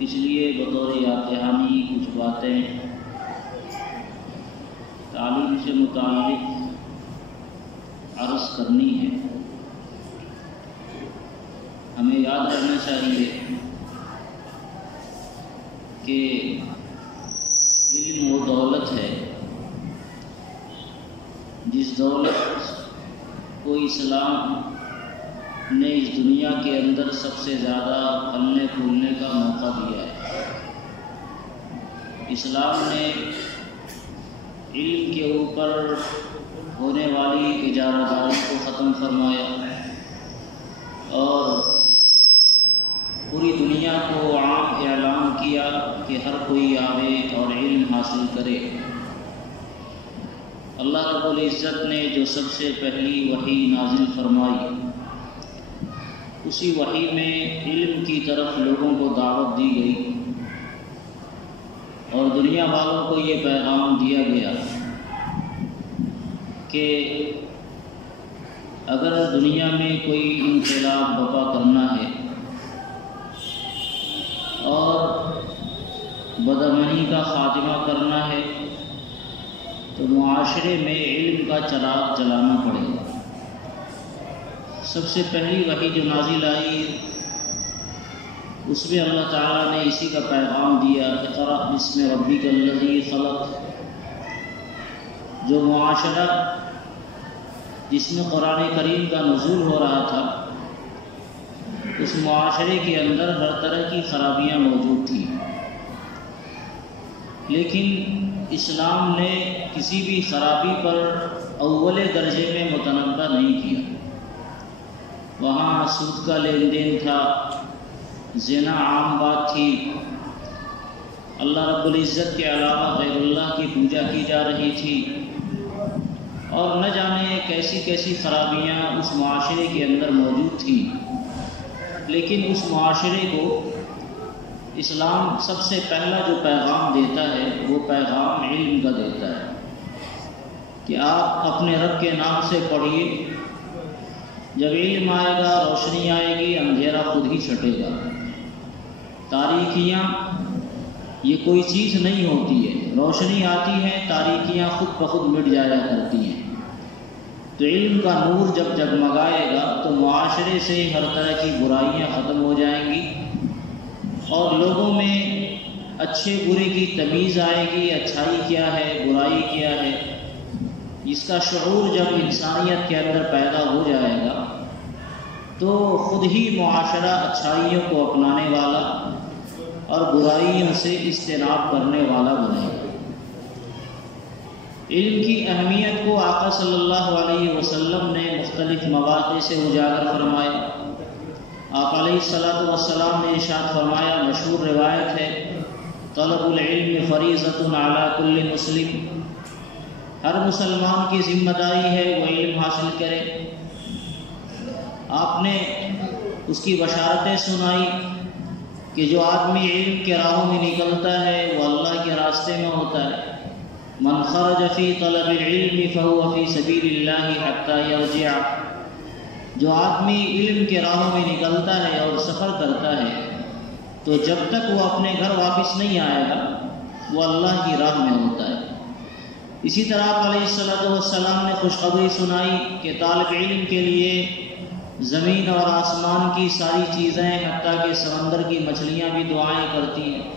اس لیے بطور یاد دہانی کچھ باتیں تعلیم سے متعلق عرض کرنی ہے۔ ہمیں یاد رکھنا چاہیے کہ علم وہ دولت ہے جس دولت کو اسلام نے اس دنیا کے اندر سب سے زیادہ پھلنے پھولنے کا موقع دیا ہے۔ اسلام نے علم کے اوپر ہونے والی اجارہ داری کو ختم فرمایا اور پوری دنیا کو عام اعلان کیا کہ ہر کوئی آوے اور علم حاصل کرے۔ اللہ رب العزت نے جو سب سے پہلی وحی نازل فرمائی، اسی وحی میں علم کی طرف لوگوں کو دعوت دی گئی اور دنیا والوں کو یہ پیغام دیا گیا کہ اگر دنیا میں کوئی انقلاب برپا کرنا ہے اور بدامنی کا خاتمہ کرنا ہے تو معاشرے میں علم کا چراغ جلانا پڑے گا۔ سب سے پہلی وحی جو نازل آئی اس میں اللہ تعالیٰ نے اسی کا پیغام دیا، اقرأ بسم ربک الذی خلق۔ جو معاشرہ جس میں قرآن کریم کا نزول ہو رہا تھا، اس معاشرے کے اندر ہر طرح کی خرابیاں موجود تھیں، لیکن اسلام نے کسی بھی خرابی پر اول درجے میں متنبہ نہیں کیا۔ وہاں سود کا لین دین تھا، زنا عام بات تھی، اللہ رب العزت کے علاوہ غیر اللہ کی پوجا کی جا رہی تھی، اور نہ جانے کیسی کیسی خرابیاں اس معاشرے کے اندر موجود تھیں۔ لیکن اس معاشرے کو اسلام سب سے پہلا جو پیغام دیتا ہے وہ پیغام علم کا دیتا ہے کہ آپ اپنے رب کے نام سے پڑھیے، جب علم آئے گا روشنی آئے گی، اندھیرا خود ہی چھٹے گا۔ تاریکیاں یہ کوئی چیز نہیں ہوتی ہے، روشنی آتی ہے تاریکیاں خود بخود مٹ جایا کرتی ہیں۔ تو علم کا نور جب جگمگائے گا تو معاشرے سے ہر طرح کی برائیاں ختم ہو جائیں گی اور لوگوں میں اچھے برے کی تمیز آئے گی، اچھائی کیا ہے، برائی کیا ہے۔ اس کا شعور جب انسانیت کے اندر پیدا ہو جائے گا تو خود ہی معاشرہ اچھائیوں کو اپنانے والا اور برائیوں سے اجتناب کرنے والا بنے گا۔ علم کی اہمیت کو آقا صلی اللہ علیہ وسلم نے مختلف مواقع سے اجاگر فرمایا۔ آقا علیہ الصلوۃ والسلام نے ارشاد فرمایا، مشہور روایت ہے، طلب العلم فریضۃ علی کل مسلم، ہر مسلمان کی ذمہ داری ہے وہ علم حاصل کرے۔ آپ نے اس کی بشارتیں سنائی کہ جو آدمی علم کے راہوں میں نکلتا ہے وہ اللہ کے راستے میں ہوتا ہے۔ من خرج فی طلب العلم فهو فی سبیل اللہ حتی یرجع، جو آدمی علم کے راہوں میں نکلتا ہے اور سفر کرتا ہے تو جب تک وہ اپنے گھر واپس نہیں آئے گا وہ اللہ کی راہ میں ہوتا ہے۔ اسی طرح علیہ السلام نے خوشخبری سنائی کہ طالب علم کے لیے زمین اور آسمان کی ساری چیزیں حتیٰ کہ سمندر کی مچھلیاں بھی دعائیں کرتی ہیں۔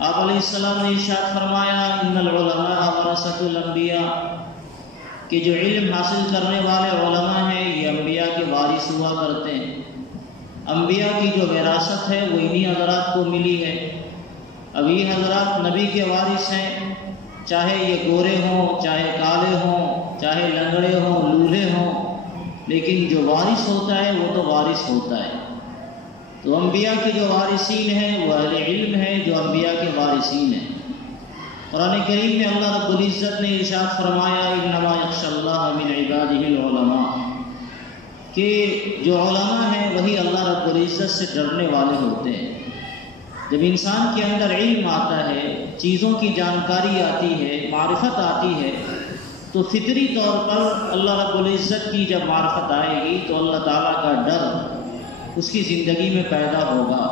آپ علیہ السلام نے ارشاد فرمایا، ان العلماء ورثۃ الانبیاء، کہ جو علم حاصل کرنے والے علماء ہیں یہ انبیاء کے وارث ہوا کرتے ہیں۔ انبیاء کی جو وراثت ہے وہ انہی حضرات کو ملی ہے۔ اب یہ حضرات نبی کے وارث ہیں، چاہے یہ گورے ہوں، چاہے کالے ہوں، چاہے لنگڑے ہوں، لولے ہوں، لیکن جو وارث ہوتا ہے وہ تو وارث ہوتا ہے۔ تو انبیاء کے جو وارثین ہیں وہ اہل علم ہیں جو انبیاء کے وارثین ہیں۔ قرآن کریم میں اللہ رب العزت نے ارشاد فرمایا، انما یخشی اللہ من عبادہ العلماء، کہ جو علماء ہیں وہی اللہ رب العزت سے ڈرنے والے ہوتے ہیں۔ جب انسان کے اندر علم آتا ہے، چیزوں کی جانکاری آتی ہے، معرفت آتی ہے، تو فطری طور پر اللہ رب العزت کی جب معرفت آئے گی تو اللہ تعالیٰ کا ڈر اس کی زندگی میں پیدا ہوگا۔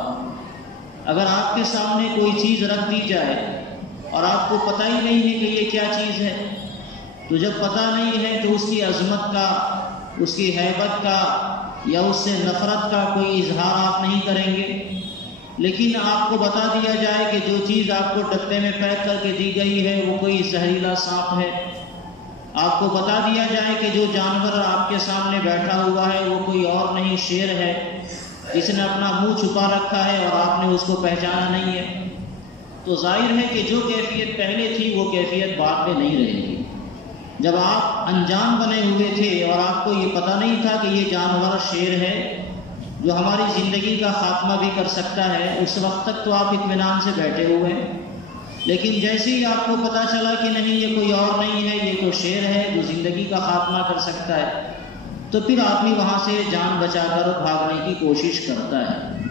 اگر آپ کے سامنے کوئی چیز رکھ دی جائے اور آپ کو پتہ ہی نہیں ہے کہ یہ کیا چیز ہے، تو جب پتہ نہیں ہے تو اس کی عظمت کا، اس کی ہیبت کا یا اس سے نفرت کا کوئی اظہار آپ نہیں کریں گے۔ لیکن آپ کو بتا دیا جائے کہ جو چیز آپ کو ڈبے میں پیک کر کے دی گئی ہے وہ کوئی زہریلا سانپ ہے، آپ کو بتا دیا جائے کہ جو جانور آپ کے سامنے بیٹھا ہوا ہے وہ کوئی اور نہیں، شیر ہے جس نے اپنا منہ چھپا رکھا ہے اور آپ نے اس کو پہچانا نہیں ہے، تو ظاہر ہے کہ جو کیفیت پہلے تھی وہ کیفیت بعد میں نہیں رہے گی۔ جب آپ انجان بنے ہوئے تھے اور آپ کو یہ پتہ نہیں تھا کہ یہ جانور شیر ہے جو ہماری زندگی کا خاتمہ بھی کر سکتا ہے، اس وقت تک تو آپ اطمینان سے بیٹھے ہوئے ہیں، لیکن جیسے ہی آپ کو پتہ چلا کہ نہیں یہ کوئی اور نہیں ہے، یہ تو شیر ہے جو زندگی کا خاتمہ کر سکتا ہے، تو پھر آدمی وہاں سے جان بچا کر بھاگنے کی کوشش کرتا ہے۔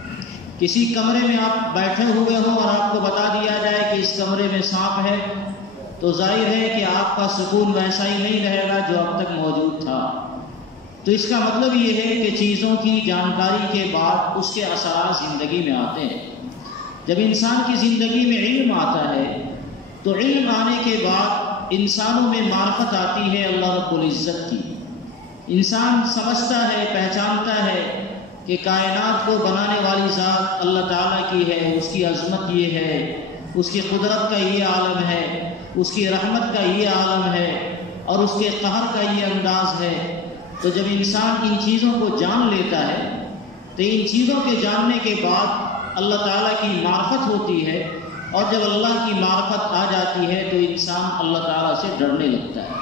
کسی کمرے میں آپ بیٹھے ہوئے ہوں اور آپ کو بتا دیا جائے کہ اس کمرے میں سانپ ہے، تو ظاہر ہے کہ آپ کا سکون ویسا ہی نہیں رہے گا جو اب تک موجود تھا۔ تو اس کا مطلب یہ ہے کہ چیزوں کی جانکاری کے بعد اس کے اثرات زندگی میں آتے ہیں۔ جب انسان کی زندگی میں علم آتا ہے تو علم آنے کے بعد انسانوں میں معرفت آتی ہے اللہ رب العزت کی۔ انسان سمجھتا ہے، پہچانتا ہے کہ کائنات کو بنانے والی ذات اللہ تعالیٰ کی ہے، اس کی عظمت یہ ہے، اس کی قدرت کا یہ عالم ہے، اس کی رحمت کا یہ عالم ہے اور اس کے قہر کا یہ انداز ہے۔ تو جب انسان ان چیزوں کو جان لیتا ہے تو ان چیزوں کے جاننے کے بعد اللہ تعالیٰ کی معرفت ہوتی ہے، اور جب اللہ کی معرفت آ جاتی ہے تو انسان اللہ تعالیٰ سے ڈرنے لگتا ہے۔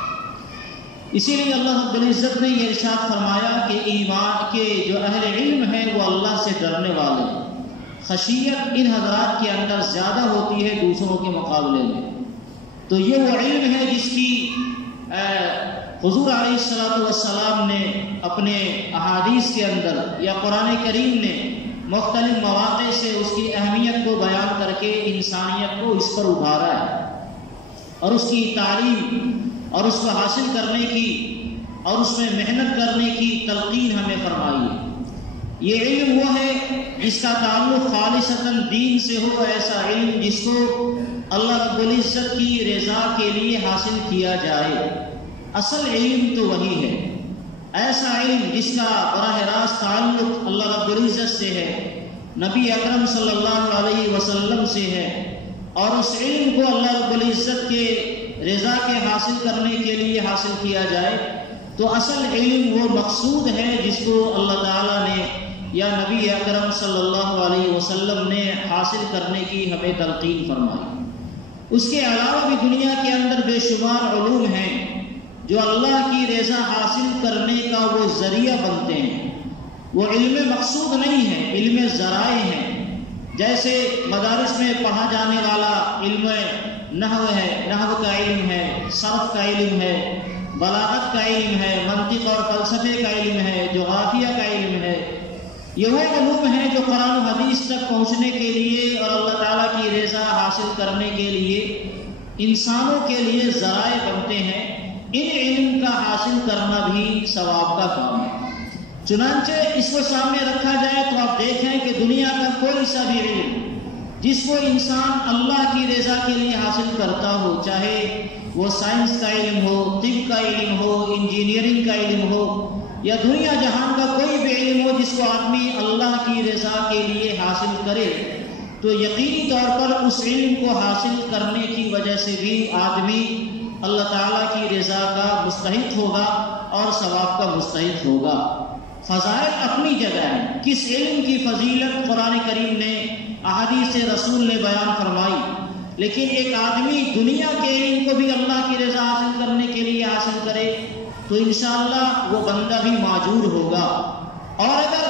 اسی لیے اللہ رب العزت نے یہ ارشاد فرمایا کہ ایمان کے جو اہل علم ہیں وہ اللہ سے ڈرنے والے ہیں۔ خشیت ان حضرات کے اندر زیادہ ہوتی ہے دوسروں کے مقابلے میں۔ تو یہ وہ علم ہے جس کی حضور علیہ الصلوۃ والسلام نے اپنے احادیث کے اندر یا قرآن کریم نے مختلف مواقع سے اس کی اہمیت کو بیان کر کے انسانیت کو اس پر ابھارا ہے، اور اس کی تعلیم اور اس کو حاصل کرنے کی اور اس میں محنت کرنے کی تلقین ہمیں فرمائی ہے۔ یہ علم وہ ہے جس کا تعلق خالصتاً دین سے ہو، ایسا علم جس کو اللہ رب العزت کی رضا کے لیے حاصل کیا جائے۔ اصل علم تو وہی ہے، ایسا علم جس کا براہ راست تعلق اللہ رب العزت سے ہے، نبی اکرم صلی اللہ علیہ وسلم سے ہے، اور اس علم کو اللہ رب العزت کے رضا کے حاصل کرنے کے لیے حاصل کیا جائے، تو اصل علم وہ مقصود ہے جس کو اللہ تعالیٰ نے یا نبی اکرم صلی اللہ علیہ وسلم نے حاصل کرنے کی ہمیں تلقین فرمائی۔ اس کے علاوہ بھی دنیا کے اندر بے شمار علوم ہیں جو اللہ کی رضا حاصل کرنے کا وہ ذریعہ بنتے ہیں، وہ علم مقصود نہیں ہے، علم ذرائع ہیں۔ جیسے مدارس میں پڑھا جانے والا علم نحو ہے، نحو کا علم ہے، صرف کا علم ہے، بلاغت کا علم ہے، منطق اور فلسفے کا علم ہے، جغرافیہ کا علم ہے، یہ وہ علوم ہیں جو قرآن و حدیث تک پہنچنے کے لیے اور اللہ تعالیٰ کی رضا حاصل کرنے کے لیے انسانوں کے لیے ذرائع بنتے ہیں۔ ان علم کا حاصل کرنا بھی ثواب کا کام ہے۔ چنانچہ اس کو سامنے رکھا جائے تو آپ دیکھیں کہ دنیا کا کوئی سا بھی علم جس کو انسان اللہ کی رضا کے لیے حاصل کرتا ہو، چاہے وہ سائنس کا علم ہو، طب کا علم ہو، انجینئرنگ کا علم ہو، یا دنیا جہان کا کوئی بھی علم ہو جس کو آدمی اللہ کی رضا کے لیے حاصل کرے، تو یقینی طور پر اس علم کو حاصل کرنے کی وجہ سے بھی آدمی اللہ تعالیٰ کی رضا کا مستحق ہوگا اور ثواب کا مستحق ہوگا۔ فضائل اپنی جگہ ہیں، کس علم کی فضیلت قرآن کریم نے، احادیث رسول نے بیان فرمائی، لیکن ایک آدمی دنیا کے علم کو بھی اللہ کی رضا حاصل کرنے کے لیے حاصل کرے تو انشاءاللہ وہ بندہ بھی معجور ہوگا۔ اور اگر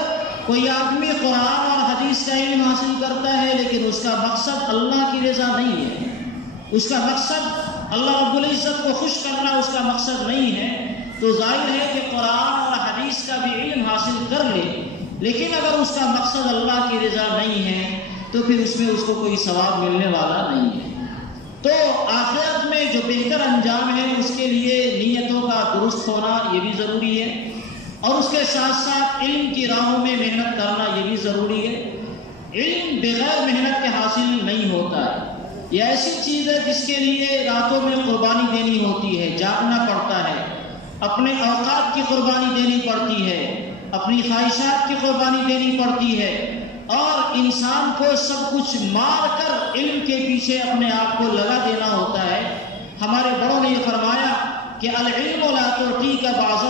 کوئی آدمی قرآن اور حدیث کا علم حاصل کرتا ہے لیکن اس کا مقصد اللہ کی رضا نہیں ہے، اس کا مقصد اللہ رب العزت کو خوش کرنا اس کا مقصد نہیں ہے، تو ظاہر ہے کہ قرآن اور حدیث کا بھی علم حاصل کر لے، لیکن اگر اس کا مقصد اللہ کی رضا نہیں ہے تو پھر اس میں اس کو کوئی ثواب ملنے والا نہیں ہے۔ تو آخرت میں جو بہتر انجام ہے اس کے لیے نیتوں کا درست ہونا یہ بھی ضروری ہے، اور اس کے ساتھ ساتھ علم کی راہوں میں محنت کرنا یہ بھی ضروری ہے۔ علم بغیر محنت کے حاصل نہیں ہوتا ہے. یہ ایسی چیز ہے جس کے لیے راتوں میں قربانی دینی ہوتی ہے، جاگنا پڑتا ہے، اپنے اوقات کی قربانی دینی پڑتی ہے، اپنی خواہشات کی قربانی دینی پڑتی ہے، اور انسان کو سب کچھ مار کر علم کے پیچھے اپنے آپ کو لگا دینا ہوتا ہے. ہمارے بڑوں نے یہ فرمایا کہ العلم لا تعطیک بعضہ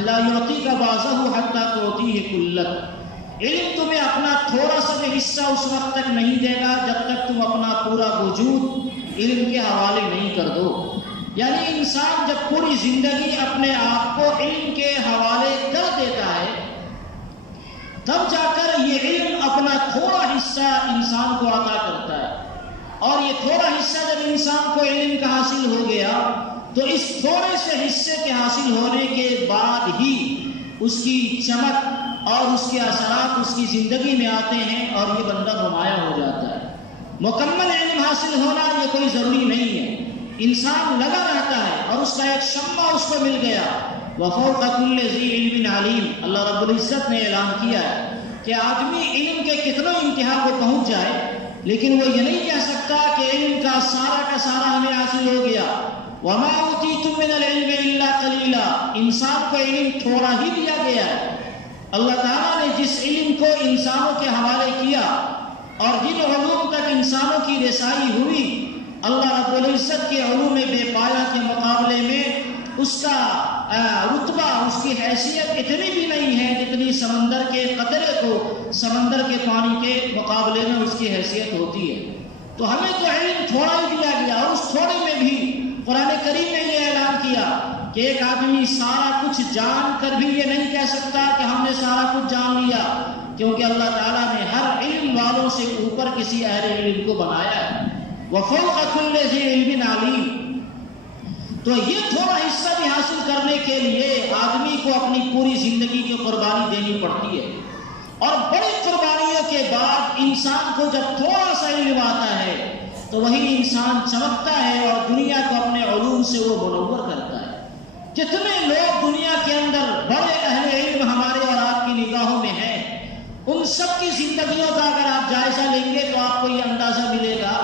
لا یعطیک بعضہ حتی تعطیہ کلک. علم تمہیں اپنا تھوڑا سا بھی حصہ اس وقت تک نہیں دے گا جب تک تم اپنا پورا وجود علم کے حوالے نہیں کر دو. یعنی انسان جب پوری زندگی اپنے آپ کو علم کے حوالے کر دیتا ہے تب جا کر یہ علم اپنا تھوڑا حصہ انسان کو عطا کرتا ہے. اور یہ تھوڑا حصہ جب انسان کو علم کا حاصل ہو گیا تو اس تھوڑے سے حصے کے حاصل ہونے کے بعد ہی اس کی چمک اور اس کے اثرات اس کی زندگی میں آتے ہیں اور یہ بندہ نمایاں ہو جاتا ہے. مکمل علم حاصل ہونا یہ کوئی ضروری نہیں ہے. انسان لگا رہتا ہے اور اس کا ایک شمع اس کو مل گیا. وَفَوْقَ كُلِّ ذِي عِلْمٍ عَلِيمٍ. اللہ رب العزت نے اعلان کیا ہے کہ آدمی علم کے کتنا انتہا کو پہنچ جائے لیکن وہ یہ نہیں کہہ سکتا کہ علم کا سارا ہمیں حاصل ہو گیا. وَمَا أُوتِيتُم مِّنَ الْعِلْمِ إِلَّا قَلِيلًا. انسان کو علم تھوڑا ہی دیا گیا ہے. اللہ تعالیٰ نے جس علم کو انسانوں کے حوالے کیا اور جن علوم تک انسانوں کی رسائی ہوئی، اللہ رب العزت کے علوم بے پایہ کے مقابلے میں اس کا رتبہ، اس کی حیثیت اتنی بھی نہیں ہے جتنی سمندر کے قطرے کو سمندر کے پانی کے مقابلے میں اس کی حیثیت ہوتی ہے. تو ہمیں تو علم تھوڑا ہی دیا گیا اور اس تھوڑے میں بھی قرآن کریم نے یہ اعلان کیا کہ ایک آدمی سارا کچھ جان کر بھی یہ نہیں کہہ سکتا کہ ہم نے سارا کچھ جان لیا، کیونکہ اللہ تعالیٰ نے ہر علم والوں سے اوپر کسی اہل علم کو بنایا ہے. وَفَوْقَ كُلِّ ذِي عِلْمٍ عَلِيمٍ. تو یہ تھوڑا حصہ بھی حاصل کرنے کے لیے آدمی کو اپنی پوری زندگی کی قربانی دینی پڑتی ہے. اور بڑی قربانیوں کے بعد انسان کو جب تھوڑا سا علم آتا ہے تو وہی انسان چمکتا ہے اور دنیا کو اپنے علوم سے وہ منور کرتا ہے. جتنے لوگ دنیا کے اندر بڑے اہل علم ہمارے اور آپ کی نگاہوں میں ہیں، ان سب کی زندگیوں کا اگر آپ جائزہ لیں گے تو آپ کو یہ اندازہ ملے گا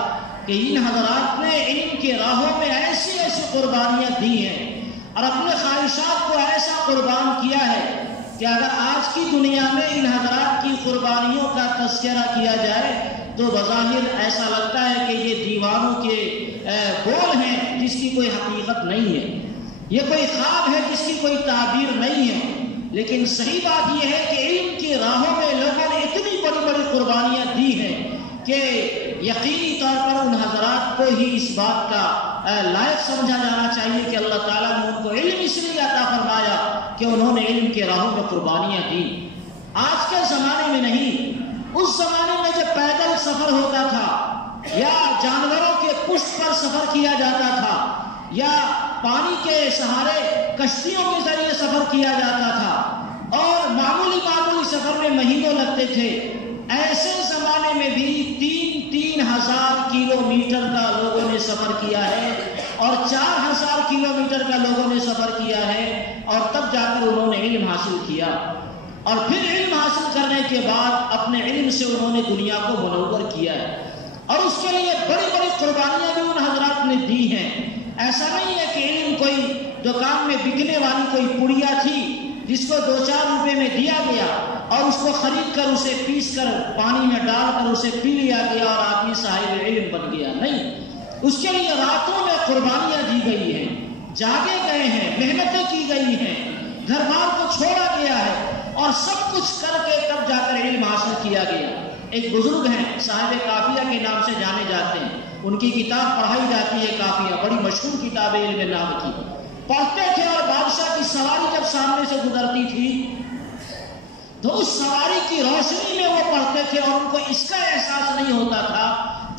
کہ ان حضرات نے علم کے راہوں میں ایسی ایسی قربانیاں دی ہیں اور اپنے خواہشات کو ایسا قربان کیا ہے کہ اگر آج کی دنیا میں ان حضرات کی قربانیوں کا تذکرہ کیا جائے تو بظاہر ایسا لگتا ہے کہ یہ دیوانوں کے بول ہیں جس کی کوئی حقیقت نہیں ہے، یہ کوئی خواب ہے جس کی کوئی تعبیر نہیں ہے. لیکن صحیح بات یہ ہے کہ علم کی راہوں میں لوگوں نے اتنی بڑی بڑی قربانیاں دی ہیں کہ یقینی طور پر ان حضرات کو ہی اس بات کا لائق سمجھا جانا چاہیے کہ اللہ تعالیٰ نے ان کو علم اس لیے عطا فرمایا کہ انہوں نے علم کے راہوں میں قربانیاں دی. آج کے زمانے میں نہیں، اس زمانے میں جب پیدل سفر ہوتا تھا یا جانوروں کے پشت پر سفر کیا جاتا تھا یا پانی کے سہارے کشتیوں کے ذریعے سفر کیا جاتا تھا اور معمولی سفر میں مہینوں لگتے تھے، ایسے زمانے میں بھی 3,000 کلومیٹر کا لوگوں نے سفر کیا ہے اور 4,000 کلومیٹر کا لوگوں نے سفر کیا ہے اور تب جا کر انہوں نے علم حاصل کیا. اور پھر علم حاصل کرنے کے بعد اپنے علم سے انہوں نے دنیا کو منور کیا ہے اور اس کے لیے بڑی بڑی قربانیاں بھی ان حضرات نے دی ہیں. ایسا نہیں ہے کہ علم کوئی دکان میں بکنے والی کوئی پڑیا تھی جس کو 2-4 روپے میں دیا گیا اور اس کو خرید کر اسے پیس کر پانی میں ڈال کر اسے پی لیا گیا اور آدمی صاحب علم بن گیا. نہیں، اس کے لیے راتوں میں قربانیاں دی گئی ہیں، جاگے گئے ہیں، محنتیں کی گئی ہیں، گھر بار کو چھوڑا گیا ہے اور سب کچھ کر کے تب جا کر علم حاصل کیا گیا. ایک بزرگ ہیں صاحب کافیہ کے نام سے جانے جاتے ہیں، ان کی کتاب پڑھائی جاتی ہے کافیہ، بڑی مشہور کتاب ہے علم نام کی. پڑھتے تھے اور بادشاہ کی سواری جب سامنے سے گزرتی تھی تو اس سواری کی روشنی میں وہ پڑھتے تھے اور ان کو اس کا احساس نہیں ہوتا تھا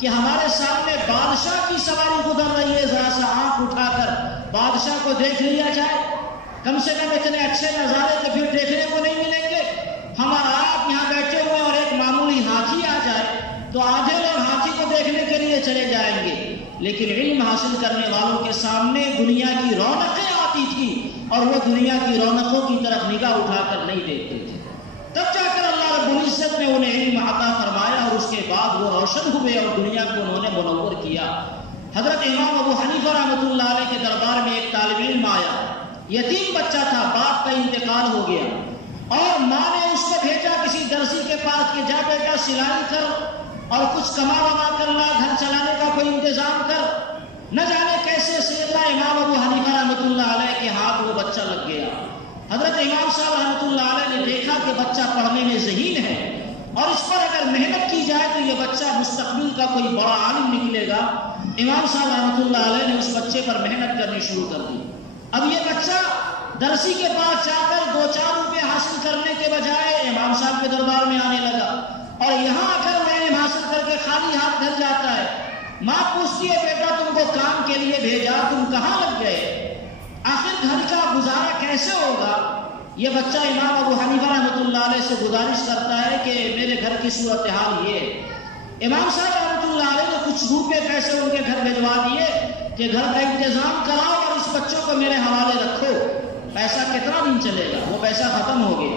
کہ ہمارے سامنے بادشاہ کی سواری گزر رہی ہے، ذرا سا آنکھ اٹھا کر بادشاہ کو دیکھ لیا جائے. کم سے کم اتنے اچھے نظارے تو پھر دیکھنے کو نہیں ملیں گے. ہمارا آپ یہاں بیٹھے ہوئے اور ایک معمولی ہاتھی آ جائے تو آدھے لوگ ہاتھی کو دیکھنے کے لیے چلے جائیں گے، لیکن علم حاصل کرنے والوں کے سامنے دنیا کی رونقیں آتی تھی اور وہ دنیا کی رونقوں کی طرف نگاہ اٹھا کر نہیں دیکھتے تھے. تب جا کر اللہ رب العزت نے انہیں علم عطا فرمایا اور اس کے بعد وہ روشن ہوئے اور دنیا کو انہوں نے منور کیا۔ حضرت امام ابو حنیفہ رحمۃ اللہ علیہ کے دربار میں ایک طالب علم آیا، یتیم بچہ تھا، باپ کا انتقال ہو گیا اور ماں نے اس کو بھیجا کسی درزی کے پاس کہ جا بیٹا سلائی کر اور کچھ کما وما کر لا، گھر چلانے کا کوئی انتظام کر۔ نہ جانے کیسے سے امام ابو حنیفہ رحمۃ اللہ علیہ کے ہاتھ وہ بچہ لگ گیا۔ حضرت امام صاحب رحمۃ اللہ علیہ نے دیکھا کہ بچہ پڑھنے میں ذہین ہے اور اس پر اگر محنت کی جائے تو یہ بچہ مستقبل کا کوئی بڑا عالم نکلے گا۔ امام صاحب رحمۃ اللہ علیہ نے اس بچے پر محنت کرنی شروع کر دی۔ اب یہ بچہ درسی کے پاس جا کر 2-4 روپے حاصل کرنے کے بجائے امام صاحب کے دربار میں آنے لگا اور یہاں آ کر میں علم حاصل کر کے خالی ہاتھ گھر جاتا ہے۔ ماں پوچھتی ہے بیٹا تم کو کام کے لیے بھیجا، تم کہاں لگ گئے؟ آخر گھر کا گزارا کیسے ہوگا؟ یہ بچہ امام ابو حنیفہ رحمۃ اللہ علیہ سے گزارش کرتا ہے کہ میرے گھر کی صورتحال یہ ہے۔ امام صاحب رحمۃ اللہ علیہ نے کچھ روپے پیسے ان کے گھر بھجوا دیے کہ گھر کا انتظام کراؤ اور اس بچوں کو میرے حوالے رکھو۔ پیسہ کتنا دن چلے گا، وہ پیسہ ختم ہو گیا۔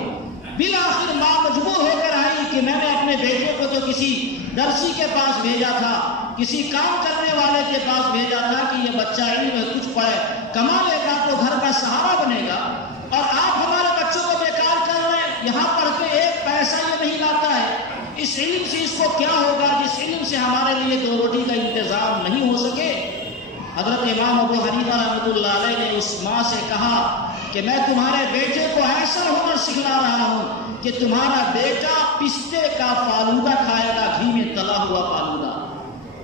بالآخر ماں مجبور ہو کر آئی کہ میں نے اپنے بیٹے کو تو کسی درسی کے پاس بھیجا تھا، کسی کام کرنے والے کے پاس بھیجا تھا کہ یہ بچہ علم میں کچھ پڑھے کما لے گا تو گھر کا سہارا بنے گا، اور آپ ہمارے بچوں کو بیکار کر رہے ہیں، یہاں پڑھ کے ایک پیسہ یہ نہیں لاتا ہے۔ اس علم سے اس کو کیا ہوگا جس علم سے ہمارے لیے 2 روٹی کا انتظام نہیں ہو سکے؟ حضرت امام ابو حنیفہ رحمۃ اللہ علیہ نے اس ماں سے کہا کہ میں تمہارے بیٹے کو ایسا ہنر سکھلا رہا ہوں کہ تمہارا بیٹا پستے کا فالودہ کھائے گا، گھی میں تلا ہوا فالودہ۔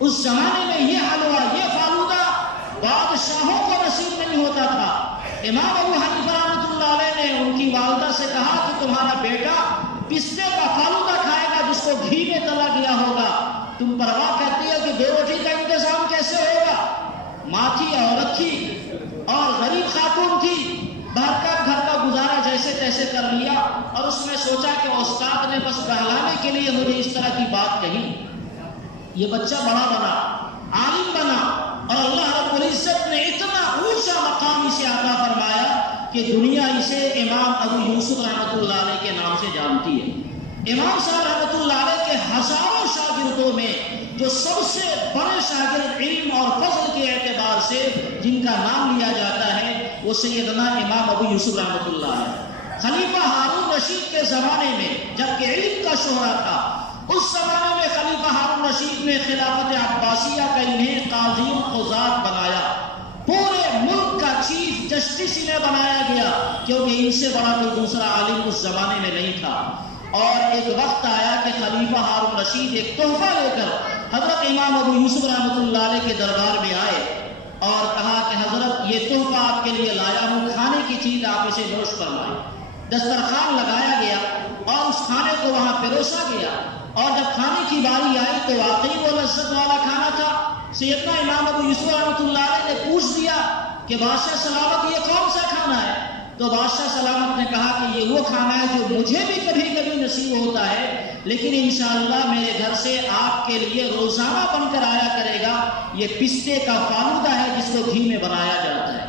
اس زمانے میں یہ حلوہ، یہ فالودہ بادشاہوں کو نصیب نہیں ہوتا تھا۔ امام ابو حنیفہ رحمۃ اللہ علیہ نے ان کی والدہ سے کہا کہ تمہارا بیٹا پستے کا فالودہ کھائے گا جس کو گھی میں تلا گیا ہوگا، تم پرواہ کرتی ہو کہ 2 روٹی کا انتظام کیسے ہوگا؟ ماں تھی، عورت تھی اور غریب خاتون تھی، گھر کا گزارا جیسے تیسے کر لیا اور اس نے سوچا کہ استاد نے بس بہلانے کے لیے مجھے اس طرح کی بات کہی۔ یہ بچہ بڑا بنا، عالم بنا اور اللہ رب العزت نے اتنا اونچا مقام اسے عطا فرمایا کہ دنیا اسے امام ابو یوسف رحمۃ اللہ علیہ کے نام سے جانتی ہے۔ امام صاحب رحمۃ اللہ علیہ کے ہزاروں شاگردوں میں جو سب سے بڑے شاگرد علم اور فضل کے اعتبار سے جن کا نام لیا جاتا ہے وہ سیدنا امام ابو یوسف رحمۃ اللہ ہے۔ خلیفہ ہارون رشید کے زمانے میں جبکہ علم کا شہرا تھا، اس زمانے میں خلیفہ ہارون رشید نے خلافت عباسیہ کا انہیں قاضی قضات بنایا، پورے ملک کا چیف جسٹس انہیں بنایا گیا کیونکہ ان سے بڑا کوئی دوسرا عالم اس زمانے میں نہیں تھا۔ اور ایک وقت آیا کہ خلیفہ ہارون رشید ایک تحفہ لے کر حضرت امام ابو یوسف رحمۃ اللہ علیہ کے دربار میں آئے اور کہا کہ حضرت یہ تحفہ آپ کے لیے لایا ہوں، کھانے کی چیز آپ اسے نوش فرمائیں۔ دسترخوان لگایا گیا اور اس کھانے کو وہاں پروسا گیا اور جب کھانے کی باری آئی تو واقعی وہ لذت والا کھانا تھا۔ سیدنا امام ابو یوسف رحمۃ اللہ علیہ نے پوچھ دیا کہ بادشاہ سلامت یہ کون سا کھانا ہے؟ تو بادشاہ سلامت نے کہا کہ یہ وہ کھانا ہے جو مجھے بھی کبھی کبھی نصیب ہوتا ہے، لیکن انشاءاللہ میرے گھر سے آپ کے لیے روزانہ بن کر آیا کرے گا۔ یہ پستے کا فالودہ ہے جس کو گھی میں بنایا جاتا ہے۔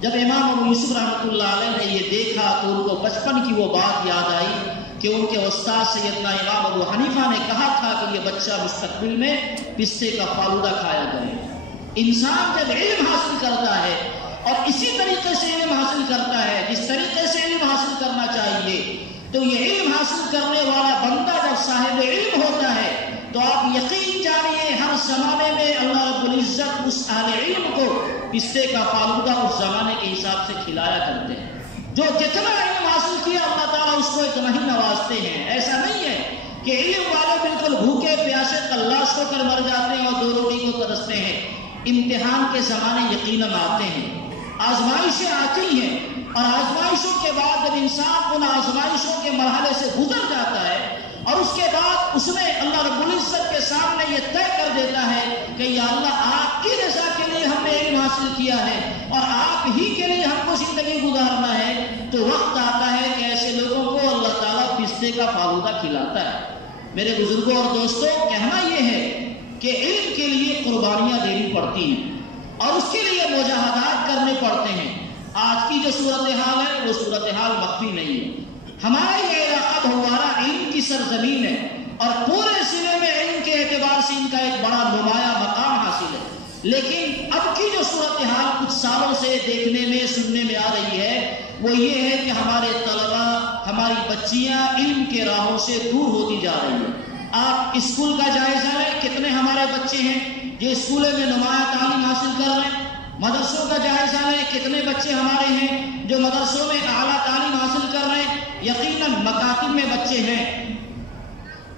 جب امام ابو یوسف رحمۃ اللہ علیہ نے یہ دیکھا تو ان کو بچپن کی وہ بات یاد آئی کہ ان کے استاد سیدنا امام ابو حنیفہ نے کہا تھا کہ یہ بچہ مستقبل میں پستے کا فالودہ کھایا کرے۔ انسان جب علم حاصل کرتا ہے اور اسی طریقے سے علم حاصل کرتا ہے جس طریقے سے علم حاصل کرنا چاہیے، تو یہ علم حاصل کرنے والا بندہ جب صاحب علم ہوتا ہے تو آپ یقین جانیے ہر زمانے میں اللہ رب العزت اس اہل علم کو پستے کا فالودہ اس زمانے کے حساب سے کھلایا کرتے ہیں۔ جو جتنا علم حاصل کیا اللہ تعالیٰ اس کو اتنا ہی نوازتے ہیں۔ ایسا نہیں ہے کہ علم والے بالکل بھوکے پیاسے کلاش ہو کر مر جاتے ہیں اور 2 روٹی کو ترستے ہیں۔ امتحان کے زمانے یقیناً آتے ہیں، آزمائشیں آتی ہیں اور آزمائشوں کے بعد جب انسان ان آزمائشوں کے مرحلے سے گزر جاتا ہے اور اس کے بعد اس نے اللہ رب العزت کے سامنے یہ طے کر دیتا ہے کہ یا اللہ آپ کی رضا کے لیے ہم نے علم حاصل کیا ہے اور آپ ہی کے لیے ہم کو زندگی گزارنا ہے، تو وقت آتا ہے کہ ایسے لوگوں کو اللہ تعالیٰ پستے کا فالودہ کھلاتا ہے۔ میرے بزرگوں اور دوستوں، کہنا یہ ہے کہ علم کے لیے قربانیاں دینی پڑتی ہیں اور اس کے لیے مجاہدات کرنے پڑتے ہیں۔ آج کی جو صورتحال ہے وہ صورتحال مخفی نہیں ہے۔ ہمارا یہ علاقہ بھوارا علم کی سرزمین ہے اور پورے ضلع میں علم کے اعتبار سے ان کا ایک بڑا نمایاں مقام حاصل ہے، لیکن اب کی جو صورتحال کچھ سالوں سے دیکھنے میں سننے میں آ رہی ہے وہ یہ ہے کہ ہمارے طلباء، ہماری بچیاں علم کے راہوں سے دور ہوتی جا رہی ہیں۔ آپ اسکول کا جائزہ لیں، کتنے ہمارے بچے ہیں جو اسکولوں میں نمایاں تعلیم حاصل کر رہے ہیں۔ مدرسوں کا جائزہ لیں، کتنے بچے ہمارے ہیں جو مدرسوں میں اعلیٰ تعلیم حاصل کر رہے ہیں۔ یقیناً مکاتب میں بچے ہیں،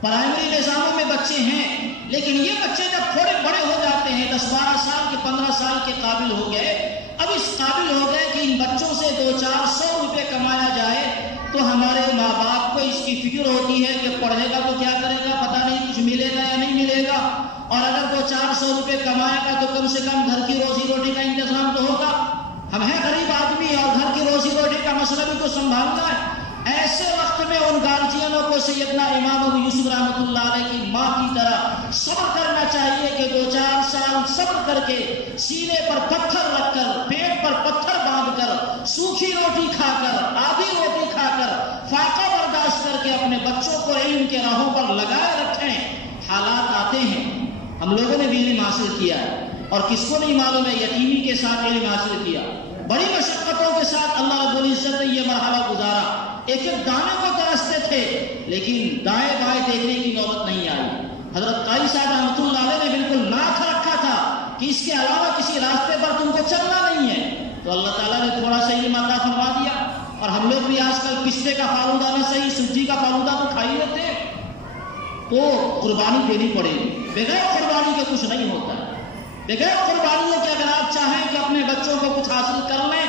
پرائمری نظاموں میں بچے ہیں، لیکن یہ بچے جب تھوڑے بڑے ہو جاتے ہیں، 10-12 سال کے 15 سال کے قابل ہو گئے، اب اس قابل ہو گئے کہ ان بچوں سے 200-400 روپے کمایا جائے تو ہمارے ماں باپ کو اس کی فکر ہوتی ہے کہ پڑھے گا تو کیا کرے گا، پتہ نہیں کچھ ملے گا یا نہیں ملے گا، اور اگر 200-400 روپے کمائے گا تو کم سے کم گھر کی روزی روٹی کا انتظام تو ہوگا۔ ہم ہیں غریب آدمی اور گھر کی روزی روٹی کا مسئلہ بھی تو سنبھالنا ہے۔ ایسے وقت میں ان گارجینوں کو سیدنا امام ابو یوسف رحمۃ اللہ علیہ کی ماں کی طرح صبر کرنا چاہیے کہ 2-4 سال صبر کر کے سینے پر پتھر رکھ کر، پیٹ پر پتھر باندھ کر، سوکھی روٹی کھا کر، آدھی روٹی کھا کر، فاقہ برداشت کر کے اپنے بچوں کو علم کے راہوں پر لگائے رکھیں۔ حالات آتے ہیں، ہم لوگوں نے بھی علم حاصل کیا ہے اور کس کو نہیں معلوم ہے یتیمی کے ساتھ علم حاصل کیا، بڑی مشقتوں کے ساتھ اللہ رب العزت نے یہ مرحلہ گزارا۔ ایک ایک دانے کو ترستے تھے لیکن دائیں بائیں دیکھنے کی نوبت نہیں آئی۔ حضرت قاری صاحب رحمۃ اللہ علیہ نے بالکل ناک رکھا تھا کہ اس کے علاوہ کسی راستے پر تم کو چلنا نہیں ہے، تو اللہ تعالیٰ نے تھوڑا سا علم عطا فرما دیا، اور ہم لوگ بھی آج کل پستے کا فالودہ نہ صحیح سوجی کا فالودہ تو کھا ہی لیتے ہیں۔ تو قربانی دینی پڑے گی، بغیر قربانی کے کچھ نہیں ہوتا ہے۔ بغیر قربانیوں کے اگر آپ چاہیں کہ اپنے بچوں کو کچھ حاصل کر لیں،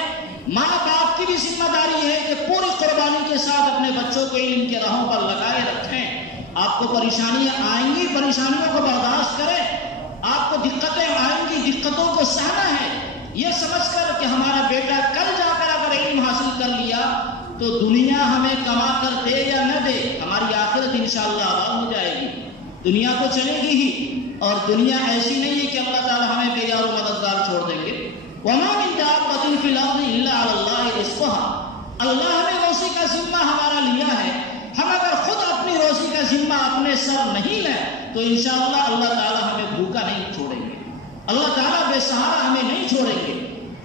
ماں باپ کی بھی ذمہ داری ہے کہ پوری قربانی کے ساتھ اپنے بچوں کو علم کے راہوں پر لگائے رکھیں۔ آپ کو پریشانیاں آئیں گی، پریشانیوں کو برداشت کریں، آپ کو دقتیں آئیں گی، دقتوں کو سہنا ہے، یہ سمجھ کر کہ ہمارا بیٹا کل جا کر اگر علم حاصل کر لیا تو دنیا ہمیں کما کر دے یا نہ دے، ہماری آخرت انشاءاللہ آباد ہو جائے گی۔ دنیا تو چلے گی ہی، اور دنیا ایسی نہیں ہے کہ اللہ تعالیٰ ہمیں بے یار و مددگار چھوڑ دیں گے۔ وَمَا مِن دَابَّةٍ فِي الْأَرْضِ إِلَّا عَلَى اللَّهِ رِزْقُهَا، اللہ نے روزی کا ذمہ ہمارا لیا ہے، ہم اگر خود اپنی روزی کا ذمہ اپنے سر نہیں لیں تو انشاءاللہ اللہ تعالیٰ ہمیں بھوکا نہیں چھوڑیں گے، اللہ تعالیٰ بے سہارا ہمیں نہیں چھوڑیں گے۔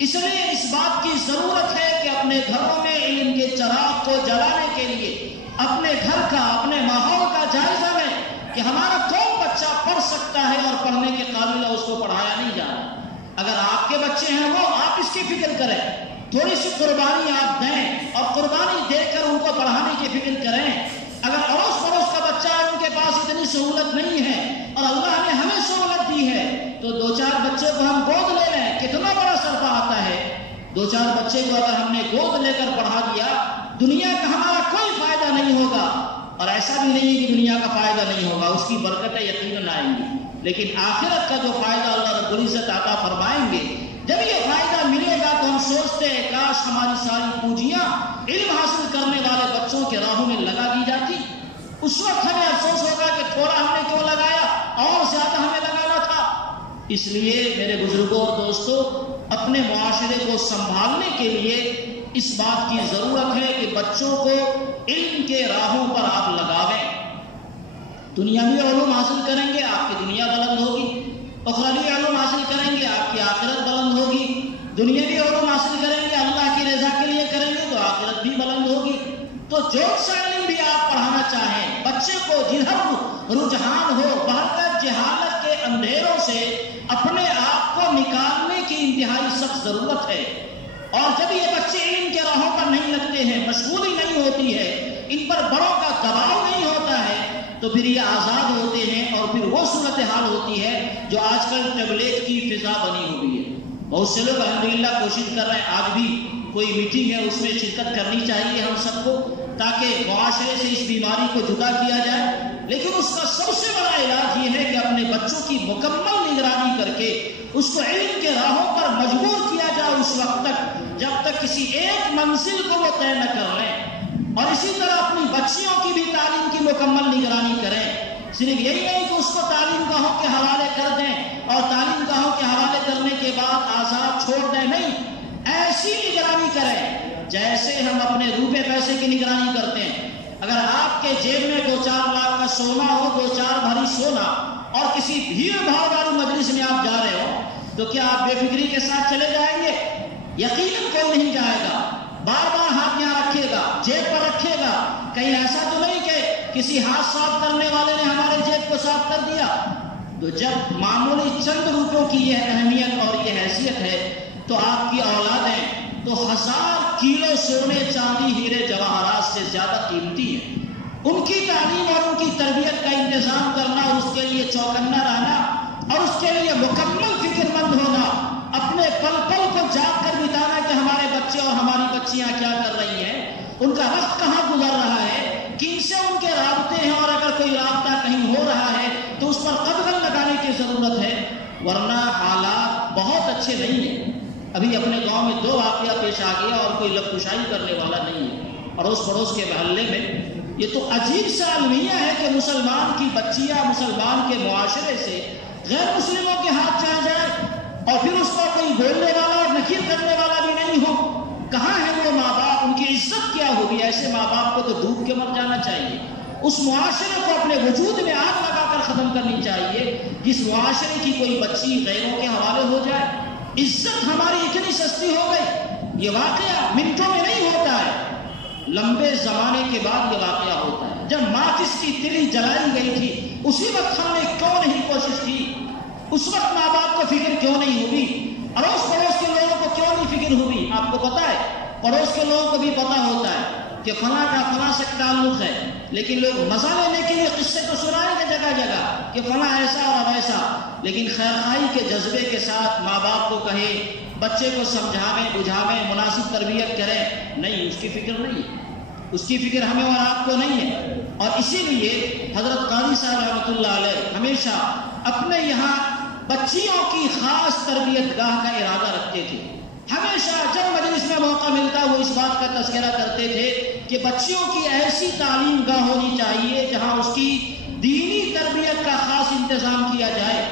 اس لیے اس بات کی ضرورت ہے کہ اپنے گھروں میں علم کے چراغ کو جلانے کے لیے اپنے گھر کا، اپنے ماحول کا جائزہ لیں کہ ہمارا کون بچہ پڑھ سکتا ہے اور پڑھنے کے قابل ہے، اس کو پڑھایا نہیں جا رہا۔ اگر آپ کے بچے ہیں وہ، آپ اس کی فکر کریں، تھوڑی سی قربانی آپ دیں اور قربانی دے کر ان کو پڑھانے کی فکر کریں۔ اگر اڑوس پڑوس کا بچہ ہے، ان کے پاس اتنی سہولت نہیں ہے اور اللہ نے ہمیں سہولت دی ہے، تو 2-4 بچے کو ہم گود لے لیں، کتنا بڑا صرفہ آتا ہے۔ 2-4 بچے کو اگر ہم نے گود لے کر پڑھا دیا، دنیا کا ہمارا کوئی فائدہ نہیں ہوگا، اور ایسا بھی نہیں ہے کہ دنیا کا فائدہ نہیں ہوگا، اس کی برکتیں یقیناً آئیں گی، لیکن آخرت کا جو فائدہ اللہ رب العزت عطا فرمائیں گے، جب یہ فائدہ ملے گا تو ہم سوچتے ہیں کاش ہماری ساری پونجیاں علم حاصل کرنے والے بچوں کے راہوں میں لگا دی جاتی۔ اس وقت ہمیں افسوس ہوگا کہ تھوڑا ہم نے کیوں لگایا، اور زیادہ ہمیں لگانا تھا۔ اس لیے میرے بزرگوں اور دوستوں، اپنے معاشرے کو سنبھالنے کے لیے اس بات کی ضرورت ہے کہ بچوں کو علم کے راہوں پر آپ لگاویں۔ دنیاوی علوم حاصل کریں گے، آپ کی دنیا بلند ہوگی، اخروی علوم حاصل کریں گے، آپ کی آخرت بلند ہوگی۔ دنیاوی علوم حاصل کریں گے، اللہ کی رضا کے لیے کریں گے تو آخرت بھی بلند ہوگی۔ تو جو سا علم بھی آپ پڑھانا چاہیں، بچے کو جدھر رجحان ہو، بہرکت جہالت کے اندھیروں سے اپنے آپ کو نکالنے کی انتہائی سخت ضرورت ہے۔ اور جب یہ بچے علم کے راہوں پر نہیں لگتے ہیں، مشغولی نہیں ہوتی ہے، ان پر بڑوں کا دباؤ نہیں ہوتا ہے، تو پھر یہ آزاد ہوتے ہیں، اور پھر وہ صورتحال ہوتی ہے جو آج کل تبلیغ کی فضا بنی ہوئی ہے۔ بہت سے لوگ الحمدللہ کوشش کر رہے ہیں، آج بھی کوئی میٹنگ ہے اس میں شرکت کرنی چاہیے ہم سب کو، تاکہ معاشرے سے اس بیماری کو جدا کیا جائے، لیکن اس کا سب سے بڑا علاج یہ ہے کہ اپنے بچوں کی مکمل نگرانی کر کے اس کو علم کے راہوں پر مجبور کیا جائے اس وقت تک جب تک کسی ایک منزل کو وہ طے نہ کر لیں، اور اسی طرح اپنی بچیوں کی بھی تعلیم کی مکمل نگرانی کریں۔ صرف یہی نہیں کہ اس کو تعلیم گاہوں کے حوالے کر دیں اور تعلیم گاہوں کے حوالے کرنے کے بعد آزاد چھوڑ دیں، نہیں، ایسی نگرانی کریں جیسے ہم اپنے روپے پیسے کی نگرانی کرتے ہیں۔ اگر آپ کے جیب میں 2-4 لاکھ کا سونا ہو، 2-4 بھری سونا، اور کسی بھیڑ بھاڑ والی مجلس میں آپ جا رہے ہو، تو کیا آپ بے فکری کے ساتھ چلے جائیں گے؟ یقیناً کوئی نہیں جائے گا، بار بار ہاتھ یہاں رکھے گا، جیب پر رکھے گا۔ کہیں ایسا تو نہیں کہ کسی ہاتھ صاف کرنے والے نے ہمارے جیب کو صاف کر دیا؟ تو جب معمولی چند روپوں کی یہ اہمیت اور یہ حیثیت ہے، تو آپ کی اولادیں تو 1000 کلو سونے چاندی ہیرے جواہرات سے زیادہ قیمتی ہیں۔ ان کی تعلیم اور ان کی تربیت کا انتظام کرنا، اس کے لیے چوکنا رہنا اور اس کے لیے مکمل فکر مند ہونا، اپنے پل پل کو جاگ کر بتانا کہ ہمارے بچے اور ہماری بچیاں کیا کر رہی ہیں، ان کا وقت کہاں گزر رہا ہے، کن سے ان کے رابطے ہیں، اور اگر کوئی رابطہ کہیں ہو رہا ہے تو اس پر قدغن لگانے کی ضرورت ہے، ورنہ حالات بہت اچھے نہیں ہیں۔ ابھی اپنے گاؤں میں 2 واقعہ پیش آ گیا اور کوئی لب کشائی کرنے والا نہیں ہے، اڑوس پڑوس کے محلے میں۔ یہ تو عجیب سا المیہ ہے کہ مسلمان کی بچیاں مسلمان کے معاشرے سے غیر مسلموں کے ہاتھ چل جائے اور پھر اس پر کوئی بولنے والا اور نکیر کرنے والا بھی نہیں ہو۔ کہاں ہے وہ ماں باپ؟ ان کی عزت کیا ہوگی؟ ایسے ماں باپ کو تو ڈوب کے مر جانا چاہیے۔ اس معاشرے کو اپنے وجود میں آگ لگا کر ختم کرنی چاہیے جس معاشرے کی کوئی بچی غیروں کے حوالے ہو جائے۔ عزت ہماری اتنی سستی ہو گئی، یہ واقعہ منٹوں میں نہیں ہوتا ہے، لمبے زمانے کے بعد یہ واقعہ ہوتا ہے۔ جب ماچس کی تلی جلائی گئی تھی اسی وقت ہم نے کیوں نہیں کوشش کی؟ اس وقت ماں باپ کو فکر کیوں نہیں ہوئی؟ اڑوس پڑوس کے لوگوں کو کیوں نہیں فکر ہوئی؟ آپ کو پتا ہے، پڑوس کے لوگوں کو بھی پتا ہوتا ہے کہ فلاں کا فلاں سے تعلق ہے، لیکن لوگ مزہ لینے کے لیے قصے کو سنائیں گے جگہ جگہ کہ فلاں ایسا اور ویسا، لیکن خیرخواہی کے جذبے کے ساتھ ماں باپ کو کہے، بچے کو سمجھاویں بجھاویں، مناسب تربیت کریں، نہیں، اس کی فکر نہیں ہے، اس کی فکر ہمیں اور آپ کو نہیں ہے۔ اور اسی لیے حضرت قاضی صاحب رحمۃ اللہ علیہ ہمیشہ اپنے یہاں بچیوں کی خاص تربیت گاہ کا ارادہ رکھتے تھے۔ ہمیشہ جب مجلس میں موقع ملتا وہ اس بات کا تذکرہ کرتے تھے کہ بچیوں کی ایسی تعلیم گاہ ہونی چاہیے جہاں اس کی دینی تربیت کا خاص انتظام کیا جائے۔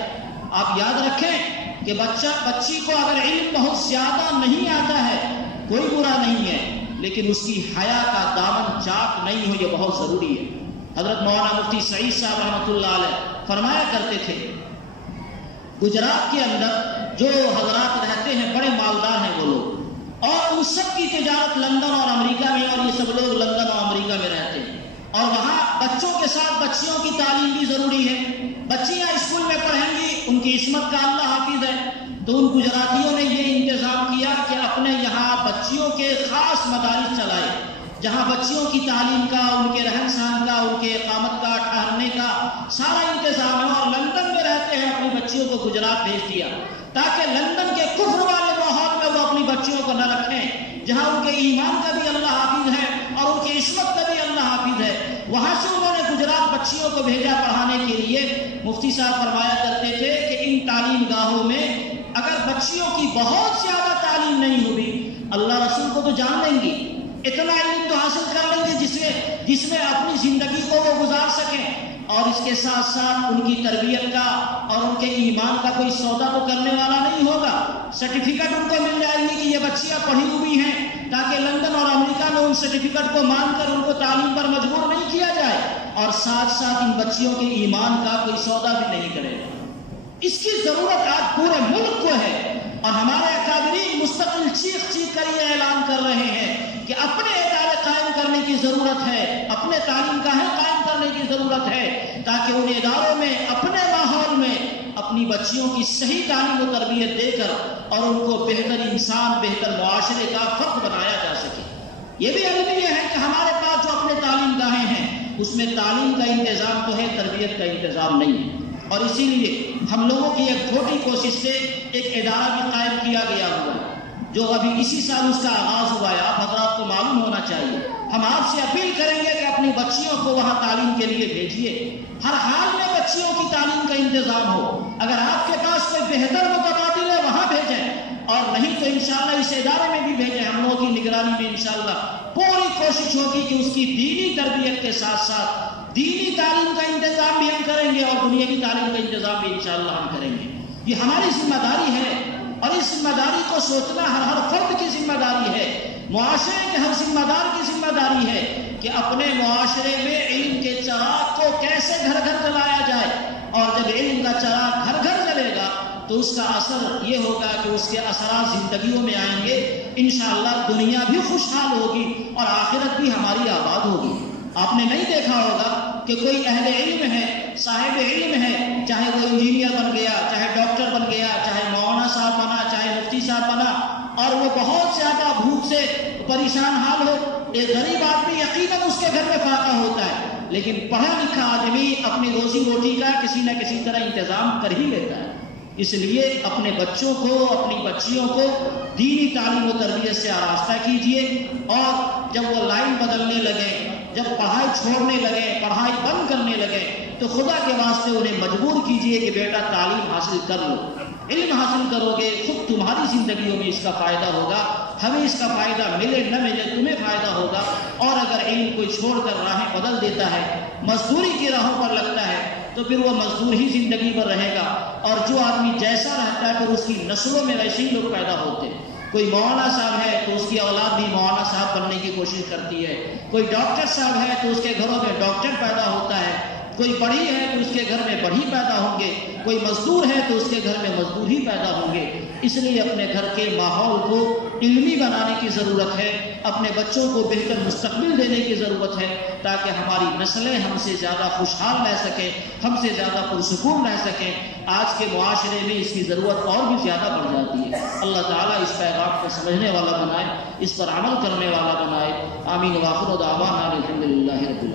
آپ یاد رکھیں کہ بچی کو اگر علم بہت زیادہ نہیں آتا ہے کوئی برا نہیں ہے، لیکن اس کی حیا کا دامن چاک نہیں ہو، یہ بہت ضروری ہے۔ حضرت مولانا مفتی سعید صاحب رحمۃ اللہ علیہ فرمایا کرتے تھے، گجرات کے اندر جو حضرات رہتے ہیں بڑے مالدار ہیں وہ لوگ، اور ان سب کی تجارت لندن اور امریکہ میں، اور یہ سب لوگ لندن اور امریکہ میں رہتے ہیں، اور وہاں بچوں کے ساتھ بچیوں کی تعلیم بھی ضروری ہے۔ بچیاں اسکول میں پڑھیں گی، ان کی عصمت کا اللہ حافظ ہے۔ تو ان گجراتیوں نے یہ انتظام کیا کہ اپنے یہاں بچیوں کے خاص مدارس چلائے جہاں بچیوں کی تعلیم کا، ان کے رہن سہن کا، ان کے اقامت کا، ٹھہرنے کا سارا انتظام ہے، اور لندن میں رہتے ہیں اپنی بچیوں کو گجرات بھیج دیا تاکہ لندن کے کفر والے ماحول میں وہ اپنی بچیوں کو نہ رکھیں، جہاں ان کے ایمان کا بھی اللہ حافظ ہے اور ان کی عصمت کا بھی اللہ حافظ ہے۔ وہاں سے انہوں نے گجرات بچیوں کو بھیجا پڑھانے کے لیے۔ مفتی صاحب فرمایا کرتے تھے کہ ان تعلیم گاہوں میں اگر بچیوں کی بہت زیادہ تعلیم نہیں ہوئی، اللہ رسول کو تو جان لیں گی، اتنا علم تو حاصل کر لیں گے جس میں اپنی زندگی کو وہ گزار سکیں، اور اس کے ساتھ ساتھ ان کی تربیت کا اور ان کے ایمان کا کوئی سودا تو کرنے والا نہیں ہوگا۔ سرٹیفکیٹ ان کو مل جائے گی کہ یہ بچیاں پڑھی ہوئی ہیں، تاکہ لندن اور امریکہ میں ان سرٹیفکیٹ کو مان کر ان کو تعلیم پر مجبور نہیں کیا جائے، اور ساتھ ساتھ ان بچیوں کے ایمان کا کوئی سودا بھی نہیں کرے گا۔ اس کی ضرورت آج پورے ملک کو ہے، اور ہمارے اکابرین مستقل چیخ چیخ کر یہ اعلان کر رہے ہیں کہ اپنے ادارے قائم کرنے کی ضرورت ہے، اپنے تعلیم گاہیں قائم کرنے کی ضرورت ہے، تاکہ ان اداروں میں اپنے ماحول میں اپنی بچیوں کی صحیح تعلیم و تربیت دے کر اور ان کو بہتر انسان، بہتر معاشرے کا فرد بنایا جا سکے۔ یہ بھی المیہ ہے کہ ہمارے پاس جو اپنے تعلیم گاہیں ہیں اس میں تعلیم کا انتظام تو ہے، تربیت کا انتظام نہیں ہے، اور اسی لیے ہم لوگوں کی ایک چھوٹی کوشش سے ایک ادارہ بھی قائم کیا گیا ہوا ہے جو ابھی اسی سال اس کا آغاز ہوا ہے۔ آپ حضرات کو معلوم ہونا چاہیے، ہم آپ سے اپیل کریں گے کہ اپنی بچیوں کو وہاں تعلیم کے لیے بھیجیے، ہر حال میں بچیوں کی تعلیم کا انتظام ہو۔ اگر آپ کے پاس کوئی بہتر متبادل ہے وہاں بھیجیں، اور نہیں تو انشاءاللہ اس ادارے میں بھی بھیجیں۔ ہم لوگوں کی نگرانی میں انشاءاللہ پوری کوشش ہوگی کہ اس کی دینی تربیت کے ساتھ ساتھ دینی تعلیم کا انتظام بھی ہم کریں گے، اور دنیاوی تعلیم کا انتظام بھی انشاءاللہ ہم کریں گے۔ یہ ہماری ذمہ داری ہے اور اس ذمہ داری کو سوچنا ہر فرد کی ذمہ داری ہے، معاشرے کے ہر ذمہ دار کی ذمہ داری ہے کہ اپنے معاشرے میں علم کے چراغ کو کیسے گھر گھر جلایا جائے، اور جب علم کا چراغ گھر گھر جلے گا تو اس کا اثر یہ ہوگا کہ اس کے اثرات زندگیوں میں آئیں گے، انشاءاللہ دنیا بھی خوشحال ہوگی اور آخرت بھی ہماری آباد ہوگی۔ آپ نے نہیں دیکھا ہوگا کہ کوئی اہل علم ہے، صاحب علم ہے، چاہے وہ انجینئر بن گیا، چاہے ڈاکٹر بن گیا، چاہے مولانا صاحب بنا، چاہے مفتی صاحب بنا، اور وہ بہت زیادہ بھوک سے پریشان حال ہو، ایک غریب آدمی یقیناً اس کے گھر میں فاقہ ہوتا ہے، لیکن پڑھا لکھا آدمی اپنی روزی روٹی کا کسی نہ کسی طرح انتظام کر ہی لیتا ہے۔ اس لیے اپنے بچوں کو، اپنی بچیوں کو دینی تعلیم و تربیت سے آراستہ کیجیے، اور جب وہ لائن بدلنے لگے، جب پڑھائی چھوڑنے لگے، پڑھائی بند کرنے لگے، تو خدا کے واسطے انہیں مجبور کیجیے کہ بیٹا تعلیم حاصل کر لو، علم حاصل کرو گے، خود تمہاری زندگیوں میں اس کا فائدہ ہوگا، ہمیں اس کا فائدہ ملے نہ ملے تمہیں فائدہ ہوگا۔ اور اگر علم کوئی چھوڑ کر راہیں بدل دیتا ہے، مزدوری کی راہوں پر لگتا ہے، تو پھر وہ مزدور ہی زندگی پر رہے گا، اور جو آدمی جیسا رہتا ہے پھر اس کی نسلوں میں ویسے ہی لوگ پیدا ہوتے ہیں۔ کوئی مولانا صاحب ہے تو اس کی اولاد بھی مولانا صاحب بننے کی کوشش کرتی ہے، کوئی ڈاکٹر صاحب ہے تو اس کے گھروں میں ڈاکٹر پیدا ہوتا ہے، کوئی بڑھی ہے تو اس کے گھر میں بڑھی پیدا ہوں گے، کوئی مزدور ہے تو اس کے گھر میں مزدور ہی پیدا ہوں گے۔ اس لیے اپنے گھر کے ماحول کو علمی بنانے کی ضرورت ہے، اپنے بچوں کو بہتر مستقبل دینے کی ضرورت ہے، تاکہ ہماری نسلیں ہم سے زیادہ خوشحال رہ سکیں، ہم سے زیادہ پرسکون رہ سکیں۔ آج کے معاشرے میں اس کی ضرورت اور بھی زیادہ بڑھ جاتی ہے۔ اللہ تعالیٰ اس پیغام کو سمجھنے والا بنائے، اس پر عمل کرنے والا بنائے۔ آمین۔ وآخر دعوانا الحمدللہ رب العالمین۔